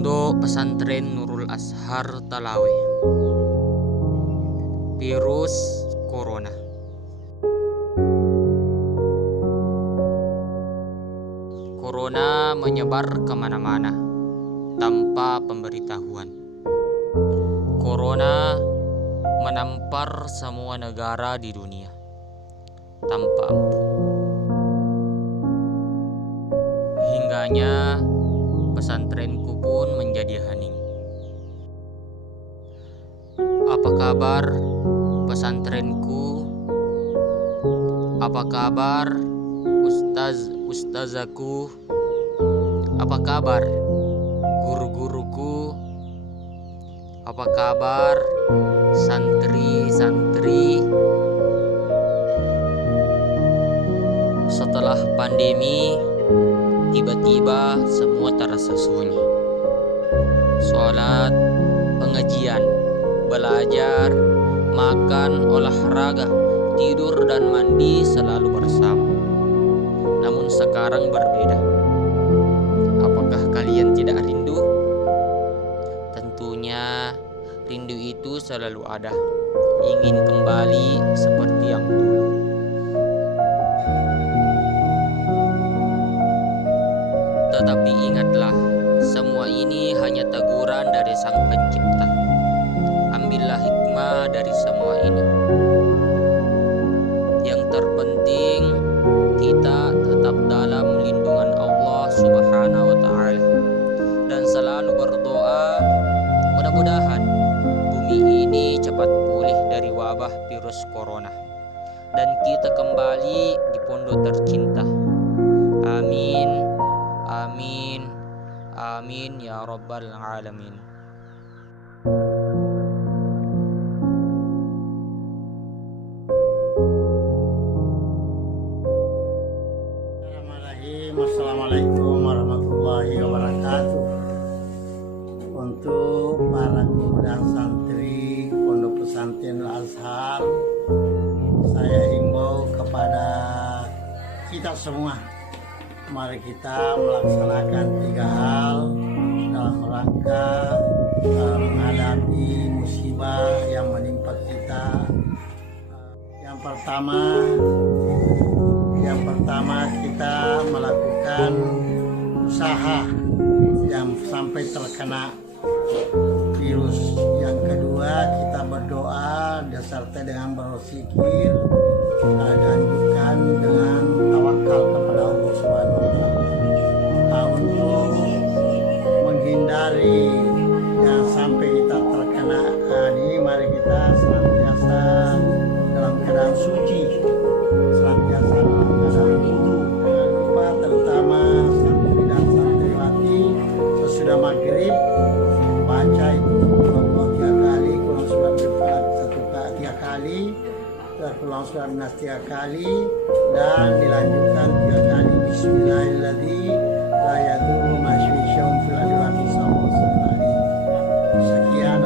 Pondok Pesantren Nurul Azhar Talawe. Virus Corona. Corona menyebar kemana-mana tanpa pemberitahuan. Corona menampar semua negara di dunia tanpa ampun. Hingganya pesantrenku pun menjadi hening. Apa kabar pesantrenku? Apa kabar ustazaku? Apa kabar guru-guruku? Apa kabar santri-santri? Setelah pandemi, tiba-tiba semua terasa sunyi. Sholat, pengajian, belajar, makan, olahraga, tidur dan mandi selalu bersama. Namun sekarang berbeda. Apakah kalian tidak rindu? Tentunya rindu itu selalu ada. Ingin kembali seperti yang dulu. Tetapi ingatlah, semua ini hanya teguran dari Sang Pencipta. Ambillah hikmah dari semua ini. Yang terpenting, kita tetap dalam lindungan Allah Subhanahu wa Ta'ala, dan selalu berdoa, mudah-mudahan bumi ini cepat pulih dari wabah virus corona dan kita kembali di pondok tercinta. Amin, amin, amin ya rabbal alamin. Assalamualaikum warahmatullahi wabarakatuh. Untuk para guru dan santri Pondok Pesantren Al-Azhar, saya himbau kepada kita semua, mari kita melaksanakan 3 hal dalam rangka menghadapi musibah yang menimpa kita. Yang pertama kita melakukan usaha yang sampai terkena virus. Yang kedua, kita berdoa disertai dengan berzikir dan juga dengan tawakal kepada Allah Subhanahu wa Ta'ala. Untuk menghindari yang sampai kita terkena ini, mari kita senantiasa dalam keadaan suci, senantiasa dalam keadaan wudu. Jangan lupa terutama santri dan santriwati sesudah maghrib baca itu Allah 3 kali, Quran surat Al-Fatihah 3 kali, Quran surat Nas 3 kali, dan dilanjutkan 3 kali Bismillahirrahmanirrahim la yadurru ma syai'un fil ardi wa fis samawati. Sekian,